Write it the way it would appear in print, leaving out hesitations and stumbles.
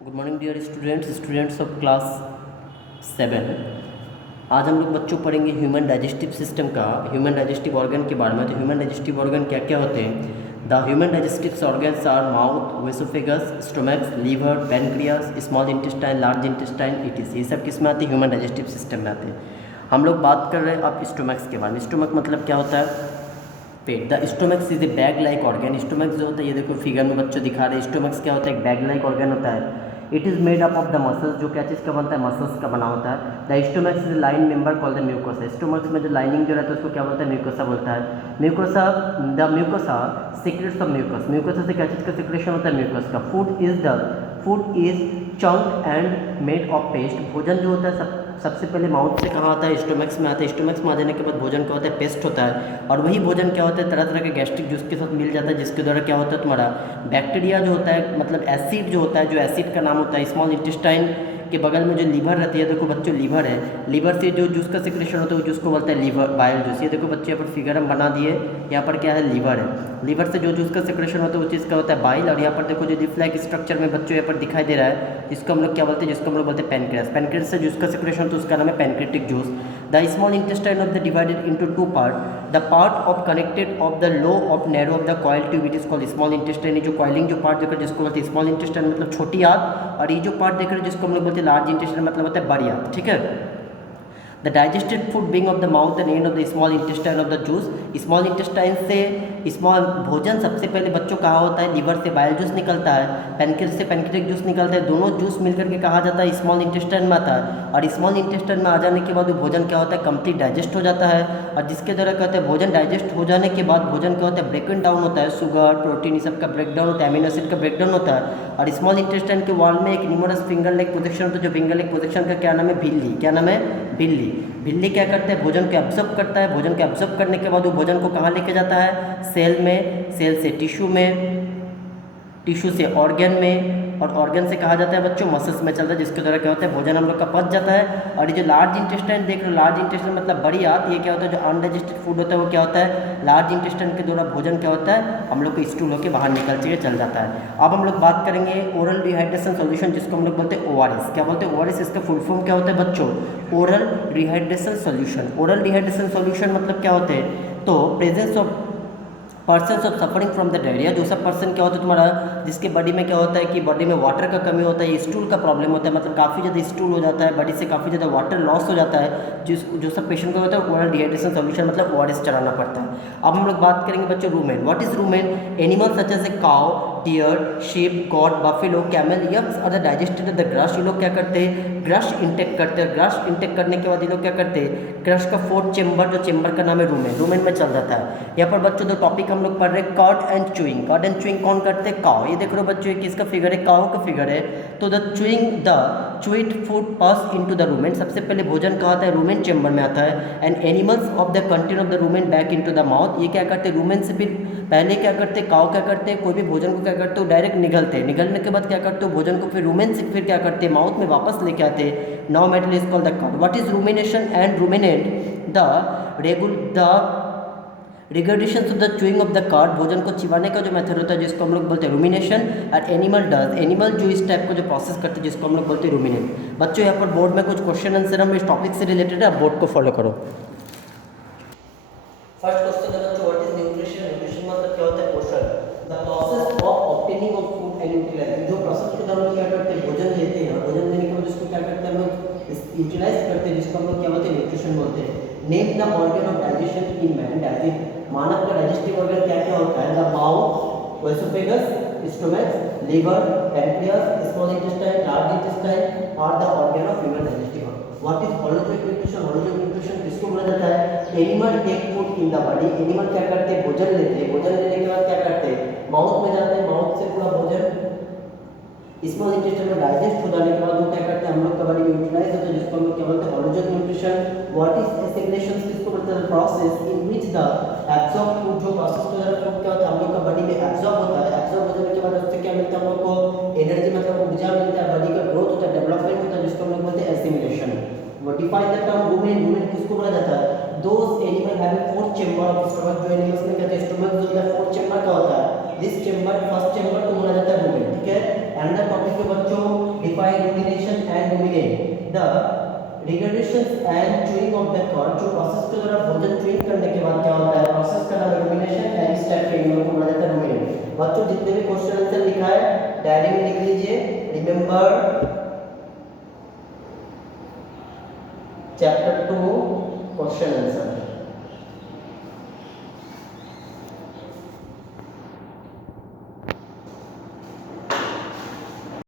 Good morning dear students of class 7। आज हम लोग बच्चों पढ़ेंगे ह्यूमन डाइजेस्टिव सिस्टम का, ह्यूमन डाइजेस्टिव ऑर्गन के बारे में। तो ह्यूमन डाइजेस्टिव ऑर्गन क्या क्या होते हैं? The human digestive organs are mouth, oesophagus, stomachs, liver, pancreas, small intestine, large intestine, इटिस। ये सब किस में आते हैं? ह्यूमन डाइजेस्टिव सिस्टम में आते हैं। हम लोग बात कर रहे हैं अब स्टोमक्स के बारे में। स्टोमक मतलब क्या होता है? पेट। The stomachs is a bag like organ. Stomachs जो होता है, ये देखो फिगर में बच्चों दिखा रहे हैं, स्टोमक्स क्या होता है? एक बैग लाइक ऑर्गन होता है। It is made up of the muscles. जो क्या चीज़ का बनता है? मसल्स का बना होता है। The stomachs is line member called the mucosa. Stomachs में जो लाइनिंग जो रहता है उसको क्या बोलता है? म्यूकोसा बोलता है। Mucosa, the mucosa secrets of mucus. Mucosa से क्या चीज़ का सीक्रेशन होता है? म्यूकस का। Food is chunk and made of paste. भोजन जो होता है सबसे पहले माउथ से कहाँ आता है? स्टोमक्स में आता है। स्टोमक्स में आ जाने के बाद भोजन क्या होता है? पेस्ट होता है। और वही भोजन क्या होता है? तरह तरह के गैस्ट्रिक जूस के साथ मिल जाता है, जिसके द्वारा क्या होता है? तुम्हारा बैक्टीरिया जो होता है, मतलब एसिड जो होता है, जो एसिड का नाम होता है, स्मॉल इंटेस्टाइन के बगल में जो लीवर रहती है, देखो बच्चों लीवर है, लीवर से जो जूस का सिक्रेशन होता है वो जूस को बोलते हैं लीवर बाइल जूस। ये देखो बच्चे यहाँ पर फिगर हम बना दिए, यहाँ पर क्या है? लीवर है। लीवर से जो जूस का सिक्रेशन होता है वो चीज़ का होता है बाइल। और यहाँ पर देखो जो लिफ लाइक स्ट्रक्चर में बच्चों यहाँ पर दिखाई दे रहा है, जिसको हम लोग क्या बोलते हैं? जिसको हम लोग बोलते हैं पैनक्रियास। पैनक्रियास से जूस का सिक्रेशन होता है, उसका नाम है pancreatic juice. The small intestine of the divided into two part. The part of connected of the low of narrow of the coil tube, it is called small intestine. जो coiling जो part देख रहे जिसको बोलते हैं small intestine मतलब छोटी आंत, और ये जो पार्ट देख रहे हैं जिसको हम लोग बोलते हैं लार्ज इंटेस्टाइन मतलब होता है बड़ी आंत। ठीक है। The digested food being of the mouth and and of the small intestine of the juice. Small intestine से स्मॉल भोजन सबसे पहले बच्चों कहाँ होता है? लीवर से बाइल जूस निकलता है, पैनक्रियास से पैनक्रियाटिक जूस निकलता है। दोनों जूस मिलकर के कहा जाता है स्मॉल इंटेस्टाइन में आता है। और स्मॉल इंटेस्टाइन में आ जाने के बाद वो भोजन क्या होता है? कंप्लीट डाइजेस्ट हो जाता है। और जिसके द्वारा क्या होता है? भोजन डाइजेस्ट हो जाने के बाद भोजन क्या होता है? ब्रेकन डाउन होता है। शुगर, प्रोटीन, ये सब का ब्रेकडाउन होता है, अमीनो एसिड का ब्रेकडाउन होता है। और स्मॉल इंटेस्टाइन के वॉल में एक न्यूमरस फिंगर लेग प्रोजेक्शन होता है, जो फिंगर लेग प्रोजेक्शन का क्या नाम है? भिल्ली। क्या नाम है? भिल्ली। भिल्ली क्या करता है? भोजन को एब्जॉर्ब करता है। भोजन को एब्जॉर्ब करने के बाद वो भोजन को कहाँ लेके जाता है? सेल में, सेल से टिश्यू में, टिश्यू से ऑर्गन में, और ऑर्गन से कहा जाता है बच्चों मसल्स में चलता है, जिसके द्वारा क्या होता है? भोजन हम लोग का पच जाता है। और ये जो लार्ज इंटेस्टाइन देख रहे हो, लार्ज इंटेस्टाइन मतलब बड़ी आंत, ये क्या होता है? जो अनडाइजेस्टेड फूड होता है वो क्या होता है? लार्ज इंटेस्टाइन के द्वारा भोजन क्या होता है? हम लोग को स्टूल होकर बाहर निकल के चल जाता है। अब हम लोग बात करेंगे ओरल डिहाइड्रेशन सॉल्यूशन, जिसको हम लोग बोलते हैं ORS। क्या बोलते हैं? ORS। इसका फुल फॉर्म क्या होता है बच्चों? Oral dehydration solution. Oral dehydration solution मतलब क्या होते हैं? तो presence of person of suffering from the diarrhoea. जो सब पर्सन क्या होता है तुम्हारा, जिसके बॉडी में क्या होता है कि बॉडी में वाटर का कमी होता है, स्टूल का प्रॉब्लम होता है, मतलब काफ़ी ज़्यादा स्टूल हो जाता है, बॉडी से काफ़ी ज़्यादा वाटर लॉस हो जाता है, जो सब पेशेंट का होता है ओरल डिहाइड्रेशन सॉल्यूशन मतलब ORS चलाना पड़ता है। अब हम लोग बात करेंगे बच्चों rumen. What is rumen? Animal such as a cow, deer, sheep, goat, buffalo, camel, yaks और द डाइजेस्टेड द ग्रश। ये लोग क्या करते हैं? ग्रश इंटेक करते हैं। ग्रश इंटेक करने के बाद ये लोग क्या करते हैं? ग्रश का फोर्थ चेम्बर, जो चेम्बर का नाम है रूमेन, रूमेन में चल जाता है। यहाँ पर बच्चों दो टॉपिक हम लोग पढ़ रहे हैं, cud and chewing. Cud and chewing कौन करते हैं? काउ। ये देख रहे हो बच्चों, किसका फिगर है? काउ का फिगर है। तो the chewed food pass into the rumen. सबसे पहले भोजन कहाँ आता है? रूमेन चेम्बर में आता है। And animals of the content of the rumen back into the mouth. ये क्या करते हैं? रूमेन से फिर पहले क्या करते हैं? काउ क्या करते हैं? कोई भी भोजन को क्या करते हो? डायरेक्ट निगलते हैं। निगलने के बाद क्या करते हो? भोजन को फिर रूमेन से फिर क्या करते हैं? माउथ में वापस लेके आते हैं। Now metal is called the cud. What is rumination and ruminant? The regurgitation of the chewing of the cud. भोजन को चिबाने का जो मेथड होता है, जिसको हम लोग बोलते हैं रूमिनेशन। और एनिमल डज, एनिमल जो इस टाइप को जो प्रोसेस करते हैं, जिसको हम लोग बोलते हैं रूमिनेंट। बच्चों यहाँ पर बोर्ड में कुछ क्वेश्चन आंसर हम इस टॉपिक से रिलेटेड है, आप बोर्ड को फॉलो करो। फर्स्ट क्वेश्चन है बच्चों, व्हाट इज न्यूट्रिशन? न्यूट्रिशन मतलब क्या होता है? पोषण। The process of obtaining of food and utilising. जो प्रोसेस के दौरान क्या करते हैं? भोजन लेते हैं, और भोजन लेने के बाद उसको क्या करते हैं? हम लोग यूटिलाइज करते हैं, जिसको हम लोग क्या बोलते हैं? न्यूट्रिशन बोलते हैं। Name the organ of digestion in man. Digest मानव का डाइजेस्टिव ऑर्गन क्या क्या होता है? The mouth, oesophagus, stomach, liver, pancreas, small intestine, large intestine और the organ of human digestive organ. What is holozoic nutrition? Holozoic nutrition किसको बोला जाता है? Animal take food in the body. Animal क्या करते हैं? भोजन लेते हैं। भोजन लेने के बाद क्या करते हैं? माउथ में जाते हैं, माउथ से पूरा भोजन स्मॉल इंटेस्टाइन में डाइजेस्ट हो जाने के बाद वो क्या करते हैं? हम लोग का बॉडी में यूटिलाइज होता है, जिसको हम लोग क्या बोलते हैं? Holozoic nutrition. What is assimilation? किसको बोलते हैं? Process in which the absorb food, जो प्रोसेस के द्वारा फूड क्या होता है? हम लोग का बॉडी में एब्जॉर्ब होता है। एब्जॉर्ब हो जाने के बाद उससे क्या मिलता है? हम लोग को एनर्जी मतलब ऊर्जा मिलता है, बॉडी का ग्रोथ होता है, डेवलपमेंट होता है, जिसको हम लोग बोलते हैं assimilation. Define the term rumen. Rumen किसको बोला जाता है? Those animal having fourth chamber of stomach. जो एनिमल्स में कहते हैं स्टमक जो होता है फोर्थ चेंबर का होता है, दिस चेंबर फर्स्ट चेंबर को बोला जाता है रूमेन। ठीक है। एंड द टॉपिक के बच्चों define rumination and ruminate the regression and chewing of the thought. जो प्रोसेस के द्वारा भोजन च्यूइंग करने के बाद क्या होता है, प्रोसेस का नाम रुमिनेशन एंड इस टाइप के इन को बोला जाता है रुमिनेट। बच्चों जितने भी क्वेश्चन आंसर लिखा है डायरी में लिख लीजिए। Remember chapter 2 question answer.